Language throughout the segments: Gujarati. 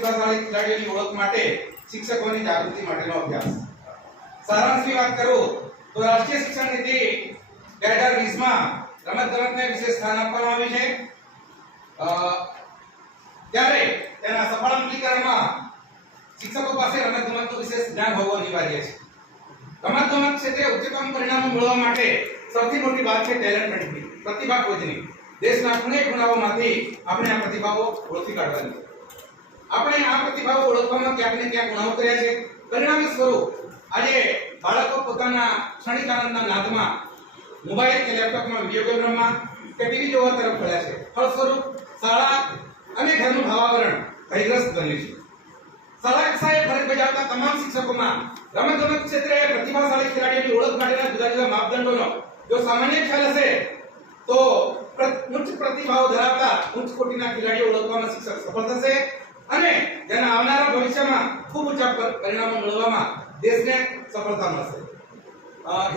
પ્રતિભાશાળી ખેલાડીઓની ઓળખ માટે શિક્ષકોની જાગૃતિ માટેનો અભ્યાસ. સારાંશની વાત કરું તો રાષ્ટ્રીય શિક્ષણ નીતિ 2020 માં રમતગમતને વિશેષ સ્થાન આપવામાં આવ્યું છે. ત્યારે તેના સફળ અમલીકરણમાં શિક્ષકો પાસે રમતગમતનું વિશેષ જ્ઞાન હોવું અનિવાર્ય છે. રમતગમત ક્ષેત્રે ઉચ્ચતમ પરિણામો મેળવવા માટે સૌથી મોટી વાત છે ટેલેન્ટ હન્ટિંગ, પ્રતિભા ખોજની. દેશના ખૂણે ખૂણાઓમાંથી આપણે આ પ્રતિભાઓ ઓળખી કાઢવાની. આપણે આ પ્રતિભાઓ ઓળખવામાં ક્યાંક ને ક્યાંક ગુનાઓ કર્યા છે. પરિણામી સ્વરૂપ આજે બાળકો પોતાના ક્ષણિક આનંદના નાદમાં મોબાઈલ કે લેપટોપમાં વિડિયો ગેમ રમવા કે ટીવી જોવા તરફ વળ્યા છે. ફળસ્વરૂપ શાળા અને ઘરનું ભાવાવરણ ભયગ્રસ્ત બન્યું છે. શાળા કક્ષાએ ફરજ બજાવતા તમામ શિક્ષકોમાં રમતગમત ક્ષેત્રે પ્રતિભાશાળી ખેલાડીઓની ઓળખ માટેના જુદા જુદા માપદંડોનો જો સામાન્ય ખ્યાલ હશે તો ઉચ્ચ પ્રતિભાઓ ધરાવતા ઉચ્ચ કોટીના ખેલાડીઓ ઓળખવામાં શિક્ષક સફળ થશે અને તેના આવનારા ભવિષ્યમાં ખૂબ ઊંચા પરિણામો મેળવવામાં દેશને સફળતા મળશે.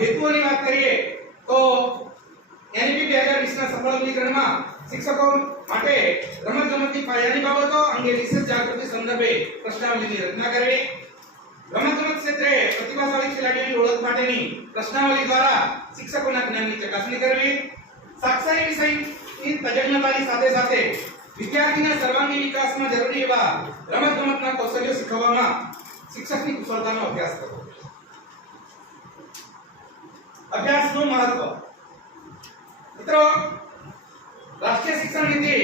હેતુઓની વાત કરીએ તો એનઈપી 2020 ના સફળ અમલીકરણમાં શિક્ષકો માટે રમતગમતની પાયાની બાબતો અંગે વિશેષ જાગૃતિ સંદર્ભે પ્રશ્નાવલીની રચના કરવી. રમતગમત ક્ષેત્રે પ્રતિભાશાળી ખેલાડીઓની ઓળખ માટેની પ્રશ્નાવલી દ્વારા શિક્ષકોના જ્ઞાનની ચકાસણી કરવી. સાક્ષરી વિષયની તજજ્ઞતાની સાથે સાથે વિદ્યાર્થીના સર્વાંગી વિકાસમાં જરૂરી એવા રમતગમતના કૌશલ્યો શીખવવામાં શિક્ષકની કુશળતાનો અભ્યાસ કરવો. અભ્યાસનું મહત્વ. મિત્રો, રાષ્ટ્રીય શિક્ષણ નીતિ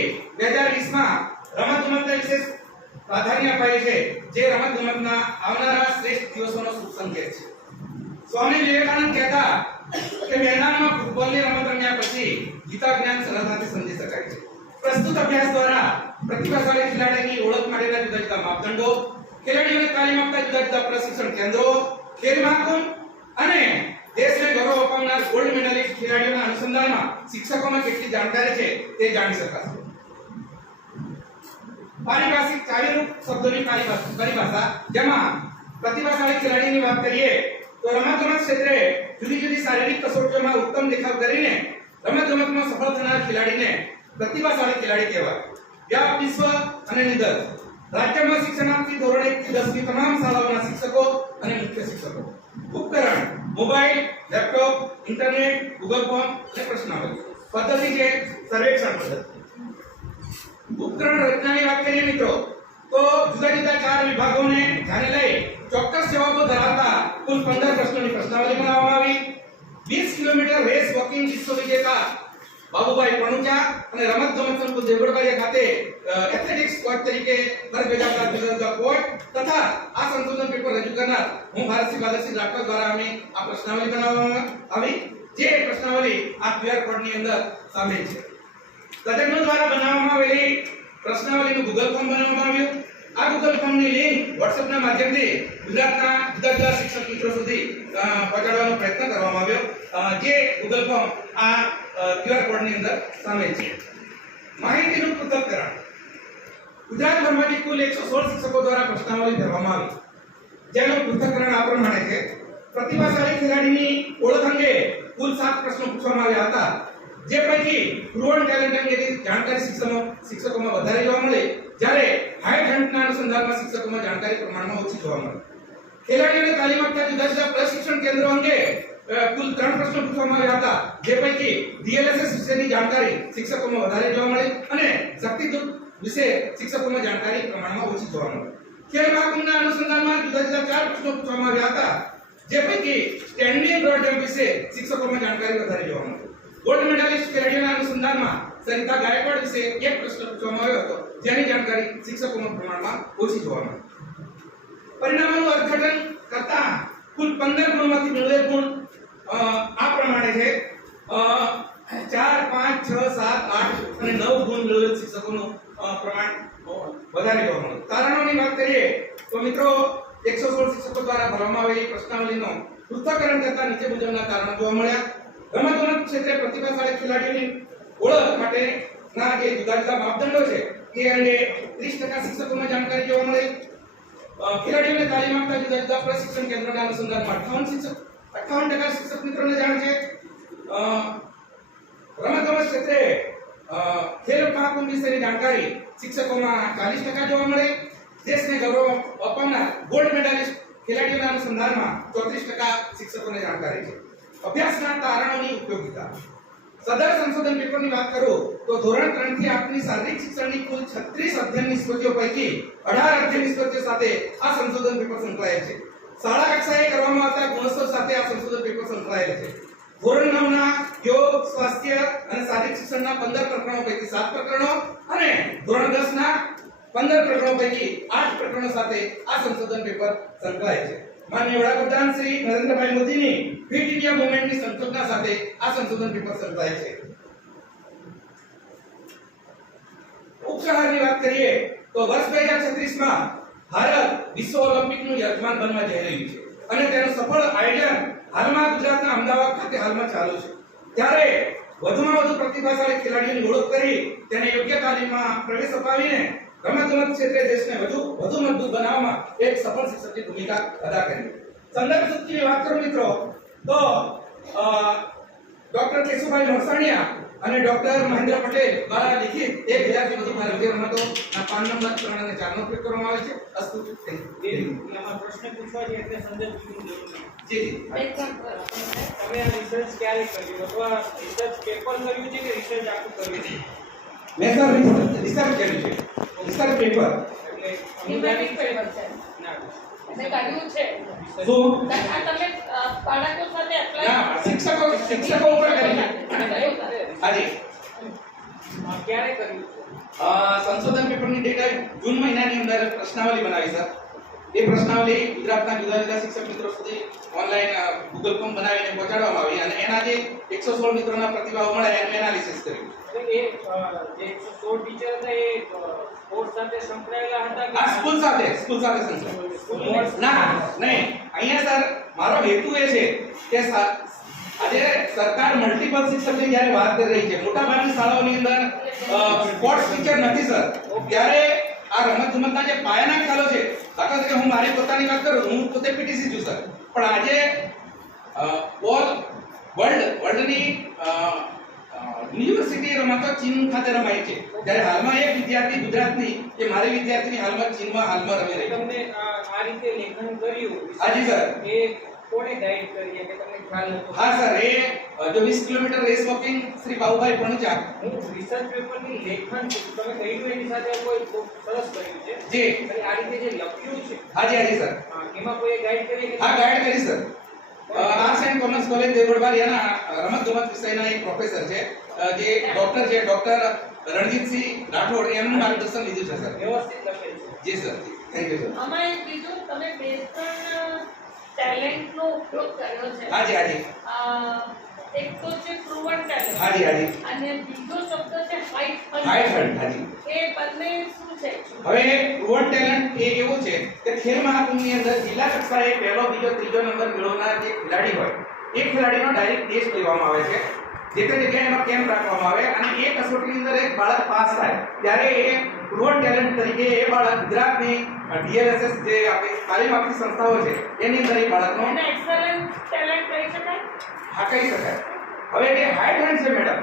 2020 માં રમતગમતને વિશેષ પ્રાધાન્ય અપાયું છે, જે રમતગમતના આવનારા શ્રેષ્ઠ દિવસોનો શુભ સંકેત છે. સ્વામી વિવેકાનંદ કહેતા કે મેદાનમાં ફૂટબોલની રમત રમ્યા પછી ગીતા જ્ઞાન સરળતાથી સમજી શકાય છે. પ્રસ્તુત અભ્યાસ દ્વારા પ્રતિભાશાળી ખેલાડીની ઓળખ માટેના જુદા જુદા માપદંડો, ખેલાડીઓને તાલીમ આપતા જુદા જુદા પ્રશિક્ષણ કેન્દ્રો, ખેલ મહાકુંભ અને દેશને ગૌરવ અપાવનાર ગોલ્ડ મેડલિસ્ટ ખેલાડીઓના અનુસંધાનમાં શિક્ષકોમાં કેટલી જાણકારી છે તે જાણી શકાશે. પારિભાષિક ચાવીરૂપ શબ્દોની પરિભાષા, જેમાં પ્રતિભાશાળી ખેલાડીની વાત કરીએ તો રમતગમત ક્ષેત્રે જુદી જુદી શારીરિક કસોટીઓમાં ઉત્તમ દેખાવ કરીને રમતગમતમાં સફળ થનાર ખેલાડીને પ્રતિભાશાળી ખેલાડી કહેવાય. વ્યાપ વિશ્વ અને નિદર્શ. રાજ્યમાં શિક્ષણાર્થી ધોરણ 1 થી 10 ની તમામ શાળાઓના શિક્ષકો અને મુખ્ય શિક્ષકો. ઉપકરણ mobile, laptop, internet, Google form અને પ્રશ્નાવલી. પદ્ધતિ છે સર્વેક્ષણ પદ્ધતિ. ઉપકરણ રચનાની વાત કરીએ મિત્રો તો જુદા જુદા 4 વિભાગોને ધ્યાને લઈ ચોક્કસ જવાબો ધરાવતા કુલ 15 પ્રશ્નોની પ્રશ્નાવલી બનાવવામાં આવી. 20 કિલોમીટર રેસ વોકિંગ વિશ્વ વિજેતા બાબુભાઈ પણુચા અને રમતગમત સંકુલ દેવગઢ ખાતે એથ્લેટિક્સ કોચ તરીકે ફરજ બજાવતા જુદા જુદા કોચ તથા આ સંશોધન પેપર રજૂ કરનાર હું ભારતસિંહ બાદરસિંહ રાઠવા દ્વારા અમે આ પ્રશ્નાવલી બનાવવામાં આવી, જે પ્રશ્નાવલી આ QR કોડની અંદર સામેલ છે. તજજ્ઞો દ્વારા બનાવવામાં આવેલી પ્રશ્નાવલીનું ગૂગલ ફોર્મ બનાવવામાં આવ્યું. આ ગૂગલ ફોર્મની લિંક WhatsApp ના માધ્યમથી ગુજરાતના જુદા જુદા શિક્ષક મિત્રો સુધી પહોંચાડવાનો પ્રયત્ન કરવામાં આવ્યો, જે ગૂગલ ફોર્મ આ QR કોડની અંદર સામેલ છે. માહિતીનું પૃથ્થકરણ. ગુજરાતભરમાંથી કુલ 116 શિક્ષકો દ્વારા પ્રશ્નાવલી ભરવામાં આવી, જેનું પૃથ્થકરણ આ પ્રમાણે છે. પ્રતિભાશાળી ખેલાડીની ઓળખ અંગે કુલ 7 પ્રશ્નો પૂછવામાં આવ્યા હતા, જે પૈકી પ્રુવન ટેલેન્ટ અંગેની જાણકારી શિક્ષકોમાં વધારે જોવા મળે, જ્યારે હાઈટ હન્ટના અનુસંધાનમાં શિક્ષકોમાં જાણકારી પ્રમાણમાં ઓછી જોવા મળે. ખેલાડીઓને તાલીમ આપતા જુદા જુદા પ્રશિક્ષણ કેન્દ્રો અંગે કુલ 3 પ્રશ્નો પૂછવામાં આવ્યા હતા, જે પૈકી DLSS વિશેની જાણકારી શિક્ષકોમાં વધારે જોવા મળે અને શક્તિદૂત વિશે શિક્ષકોમાં જાણકારી પ્રમાણમાં ઓછી જોવા મળે. ખેલ મહાકુંભના અનુસંધાનમાં જુદા જુદા 4 પ્રશ્નો પૂછવામાં આવ્યા હતા, જે પૈકી સ્ટેન્ડિંગ બ્રોડ જમ્પ વિશે શિક્ષકોમાં જાણકારી વધારે જોવા મળે. ગોલ્ડ મેડલિસ્ટ ખેલાડીઓના અનુસંધાનમાં સરિતા ગાયકવાડ વિશે 1 પ્રશ્ન પૂછવામાં આવ્યો હતો, જેની જાણકારી શિક્ષકોમાં પ્રમાણમાં ઓછી જોવા મળે. પરિણામોનું અર્થઘટન કરતા કુલ 15 ગુણમાંથી મેળવેલ ગુણ આ પ્રમાણે છે. 4, 5, 6, 7, 8 અને 9 ગુણ મેળવેલ શિક્ષકોનું પ્રમાણ વધારે જોવા મળે. તારણોની વાત કરીએ તો મિત્રો 116 શિક્ષકો દ્વારા ભરવામાં આવેલી પ્રશ્નાવલીનો પૃથ્થકરણ કરતા નીચે મુજબના તારણો જોવા મળ્યા. રમતગમત ક્ષેત્રે પ્રતિભાશાળી ખેલાડીઓની ઓળખ માટેના જે જુદા જુદા માપદંડો છે તે અંગે 30% શિક્ષકોમાં જાણકારી જોવા મળે. ખેલાડીઓને તાલીમ આપતા જુદા જુદા પ્રશિક્ષણ કેન્દ્રોના અનુસંધાનમાં 58% શિક્ષક મિત્રોને જાણ છે. રમતગમત ક્ષેત્રે ખેલ મહાકુંભ વિશેની જાણકારી શિક્ષકોમાં 40% જોવા મળે. દેશને ગૌરવ અપાવનાર ગોલ્ડ મેડાલિસ્ટ ખેલાડીઓના અનુસંધાનમાં 34% શિક્ષકોને જાણકારી છે. અભ્યાસના તારણોની ઉપયોગિતા. સદર સંશોધન પેપરની વાત કરું તો ધોરણ 3 થી 8 ની શારીરિક શિક્ષણની કુલ 36 અધ્યયન નિષ્પત્તિઓ પૈકી 18 અધ્યયન નિષ્પત્તિઓ સાથે આ સંશોધન પેપર સંકળાયેલ છે. શાળા કક્ષાએ કરવામાં આવતા ગુણોત્સવ સાથે આ સંશોધન પેપર સંકળાયેલ છે. ધોરણ 9 ના યોગ, સ્વાસ્થ્ય અને શારીરિક શિક્ષણના 15 પ્રકરણો પૈકી 7 પ્રકરણો અને ધોરણ 10 ના 15 પ્રકરણો પૈકી 8 પ્રકરણો સાથે આ સંશોધન પેપર સંકળાય છે. માનનીય વડાપ્રધાન શ્રી નરેન્દ્રભાઈ મોદીની ફિટ ઇન્ડિયા મૂવમેન્ટની સંકલ્પના સાથે આ સંશોધન પેપર સંકળાય છે. ઉપસહારની વાત કરીએ તો વર્ષ 2036 માં ભારત વિશ્વ ઓલિમ્પિકનું યજમાન બનવા જઈ રહ્યું છે અને તેનું સફળ આયોજન હાલમાં ગુજરાતના અમદાવાદ ખાતે હાલમાં ચાલુ છે. ત્યારે વધુમાં વધુ પ્રતિભાશાળી ખેલાડીઓની ઓળખ કરી તેને યોગ્ય તાલીમમાં પ્રવેશ અપાવીને રમતગમત ક્ષેત્રે દેશને વધુ મજબૂત બનાવવામાં એક સફળ શિક્ષકની ભૂમિકા અદા કરી. સંદર્ભ સૂચિની વાત કરું મિત્રો તો ડોક્ટર કેશુભાઈ મરસાણીયા અને ડોક્ટર મહેન્દ્ર પટેલ દ્વારા લિખિત 1000 થી વધુ ભારતીય રમતોના 5 નંબર 3 અને 4 નો ઉપયોગ કરવામાં આવે છે. અસ્તુ એમાં પ્રશ્ન પૂછવા છે એટલે સંદર્ભ સૂચિની જરૂર નથી. જી તમે આ રિસર્ચ ક્યારે કર્યું અથવા રિસર્ચ પેપર કર્યું છે કે રિસર્ચ આખું કર્યું છે? મેં સર રિસર્ચ કર્યું છે. રિસર્ચ પેપર એટલે નિમેટિક પેપર છે ના અને કર્યું છે. શું આ તમે બાળકો સાથે એપ્લાય ના શિક્ષકો ઉપર કરી છે. હાજી ક્યારે કર્યું છે? સંશોધન પેપરની ડેટા જૂન મહિનાની અંદર પ્રશ્નાવલી બનાવી સર. એ પ્રશ્નાવલી ગુજરાતના જુદા જુદા શિક્ષક મિત્રો સુધી ઓનલાઈન ગૂગલ ફોર્મ બનાવીને પહોંચાડવામાં આવી અને એના જે 116 મિત્રોના પ્રતિભાવ મળ્યા એનું એનાલિસિસ કર્યું. એટલે એ જે 116 ટીચર હતા એ સ્પોર્ટ સાથે સંકળાયેલા હતા કે આ સ્કૂલ સાથે સંકળાયેલા. ના નહીં, અહીંયા સર મારો હેતુ એ છે કે આજે સરકાર મલ્ટીપલ શિક્ષકની જ્યારે વાત કરી રહી છે, મોટાભાગની શાળાઓની અંદર સ્પોર્ટ્સ ટીચર નથી સર. ત્યારે આ રમતગમતના જે પાયાના ખ્યાલો છે, દાખલા તરીકે હું મારી પોતાની વાત કરું, હું પોતે પીટીસી છું સર, પણ આજે વર્લ્ડની યુનિવર્સિટી રમતો ચીન ખાતે રમાય છે. ત્યારે હાલમાં એક વિદ્યાર્થી ગુજરાતની કે મારી વિદ્યાર્થીની હાલમાં ચીનમાં રમી રહી છે. તમને આ રીતે લેખન કર્યું હાજી સર. એ કોણે ગાઈડ કરી કે તમને ખ્યાલ હતો? હા સર, એ જો 20 kilometre race walking Shri Babubhai Pranucha. હું રિસર્ચ પેપરની લેખન તમે કહ્યું એની સાથે કોઈ બહુ સરસ કર્યું છે જી અને આ રીતે જે લખ્યું છે હાજી સર. એમાં કોઈ ગાઈડ કરી કે હા ગાઈડ કરી sir. Arts and commerce college દેવગઢબારિયાના રમતગમત વિષયના એક પ્રોફેસર છે, જે ડોક્ટર છે, ડોક્ટર રણજીતસિંહ રાઠોડ, એમનું માર્ગદર્શન લીધું છે સર. વ્યવસ્થિત લખેલ છે. જી સર, થેન્ક યુ સર. આમાં એક બીજું તમે બેઝન ટેલેન્ટનો ઉપયોગ કર્યો છે. હાજી એક તો છે પ્રૂવન ટેલેન્ટ હાજી અને બીજો શબ્દ છે હાઈટ હાઈટ હાજી. એ બંને શું છે? હવે પ્રૂવન ટેલેન્ટ એ એવું છે કે ખેલ મહાકુંભની અંદર જિલ્લા કક્ષાએ પહેલો, બીજો, ત્રીજો નંબર મેળવનાર જે ખેલાડી હોય એ ખેલાડીનો ડાયરેક્ટ ટેસ્ટ લેવામાં આવે છે. જે તે જગ્યાએ એનો કેમ્પ રાખવામાં આવે અને એ કસોટીની અંદર એક બાળક પાસ થાય ત્યારે એ પ્રૂવન ટેલેન્ટ તરીકે એ બાળક ગુજરાતની ડીએલએસએસ જે આપણી તાલીમ આપતી સંસ્થાઓ છે એની અંદર એ બાળકનો એને એક્સલન્ટ ટેલેન્ટ કહી શકાય. હા કહી શકાય. હવે જે હાઈટ હેન્ડ છે મેડમ,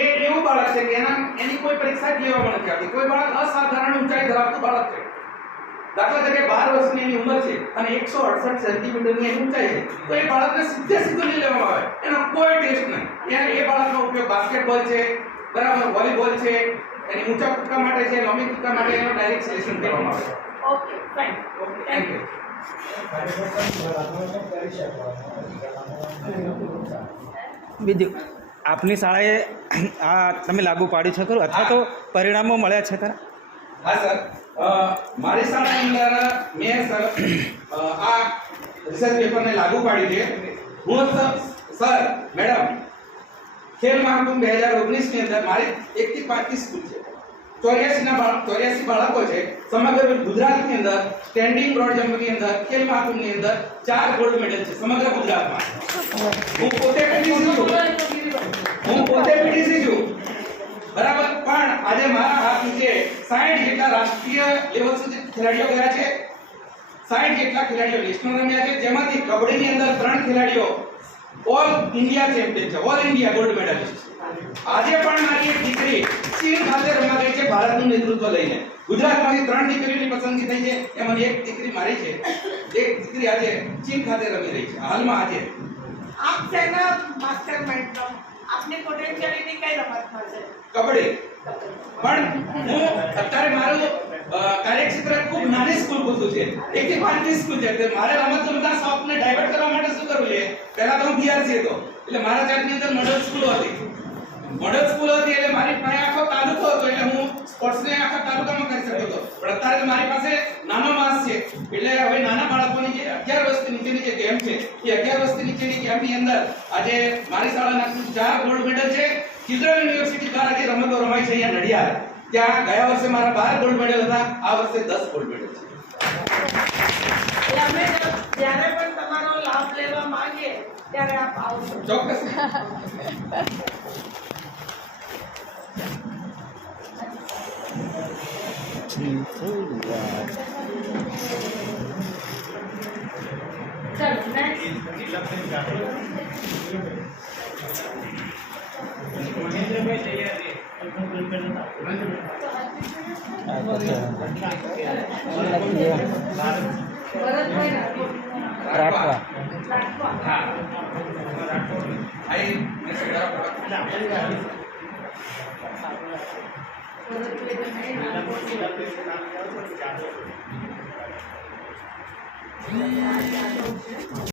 એ એવું બાળક છે કે એની કોઈ પરીક્ષા જ લેવામાં નથી આવતી. કોઈ બાળક અસાધારણ ઊંચાઈ ધરાવતું બાળક છે, દાખલા તરીકે 12 વર્ષની એની ઉંમર છે અને 168 સેન્ટીમીટરની એની ઊંચાઈ છે, તો એ બાળકને સીધું લઈ લેવામાં આવે, એનો કોઈ ટેસ્ટ નહીં. ત્યારે એ બાળકનો ઉપયોગ બાસ્કેટબોલ છે, બરાબર, વોલીબોલ છે, એની ઊંચા કૂદકા માટે છે, લાંબી કૂદકા માટે એનો ડાયરેક્ટ સિલેક્શન કરવામાં આવે. Okay fine. Okay, thank you. બીજું આપની શાળાએ આ તમે લાગુ પાડી છો ખરું અથવા તો પરિણામો મળ્યા છે ખરા? હા સર, મારી શાળાની અંદર મેં સર આ રિસર્ચ પેપરને લાગુ પાડ્યું છે. હું સર મેડમ ખેલ મહાકુંભ 2019 ની અંદર મારી 1 થી 5 ની સ્કૂલ છે, 84 બાળકો છે. સમગ્ર ગુજરાતની અંદર સ્ટેન્ડિંગ બ્રોડ જમ્પની અંદર ખેલ મહાકુંભની અંદર 4 ગોલ્ડ મેડલ છે સમગ્ર ગુજરાતમાં. હું પોતે પીટીસી છું, બરાબર, પણ આજે મારા હાથ નીચે 60 જેટલા રાષ્ટ્રીય લેવલ સુધી ખેલાડીઓ ગયા છે, 60 જેટલા ખેલાડીઓ નેશનલ રમ્યા છે, જેમાંથી કબડ્ડીની અંદર 3 ખેલાડીઓ ઓલ ઇન્ડિયા ચેમ્પિયન છે, ઓલ ઇન્ડિયા ગોલ્ડ મેડલિસ્ટ. આજે પણ મારી એક દીકરી ચીન ખાતે રમવા ગઈ છે ભારતનું નેતૃત્વ લઈને. ગુજરાતમાંથી 3 દીકરીઓની પસંદગી થઈ છે, એમાંની એક દીકરી મારી છે. એક દીકરી આજે ચીન ખાતે રમી રહી છે હાલમાં. આજે આપ શેના માસ્ટરમાઇન્ડ છો? આપની પોટેન્શિયાલિટી કઈ રમતમાં છે? કબડ્ડી. પણ હું અત્યારે મારું કાર્યક્ષેત્ર ખૂબ નાની સ્કૂલ ખોલું છે. 1 થી 5 ની સ્કૂલ છે. મારે રમતગમતના શોખને ડાયવર્ટ કરવા માટે શું કરવું જોઈએ? પહેલા તો હું બીઆરસી હતો, એટલે મારા જાતની અંદર મોડલ સ્કૂલ હતી. મોડલ સ્કૂલ હતી એટલે મારી પાસે આખો તાલુકો હતો, એટલે હું સ્પોર્ટ્સને આખા તાલુકામાં કરી શકતો હતો. પણ અત્યારે તો મારી પાસે નાનો માસ છે, એટલે હવે નાના બાળકોની જે 11 વર્ષથી નીચેની જે ગેમ છે, એ 11 વર્ષથી નીચેની ગેમની અંદર આજે મારી શાળાના 4 ગોલ્ડ મેડલ છે. ચિલ્ડ્રન યુનિવર્સિટી દ્વારા જે રમતો રમાય છે અહીંયા નડિયાદ, ત્યાં ગયા વર્ષે મારા 12 ગોલ્ડ મેડલ હતા, આ વર્ષે 10 ગોલ્ડ મેડલ છે. એટલે અમે જ્યારે પણ તમારો લાભ લેવા માંગીએ ત્યારે આપ આવશો. ચોક્કસ. ચલો નેક્સ્ટ. મહેન્દ્રભાઈ તૈયાર છે. ભરતભાઈ રાઠોડ. રાખવા રાઠવા. હા. આઈ મેસેજ કરો. ભરતભાઈ રાઠોડ.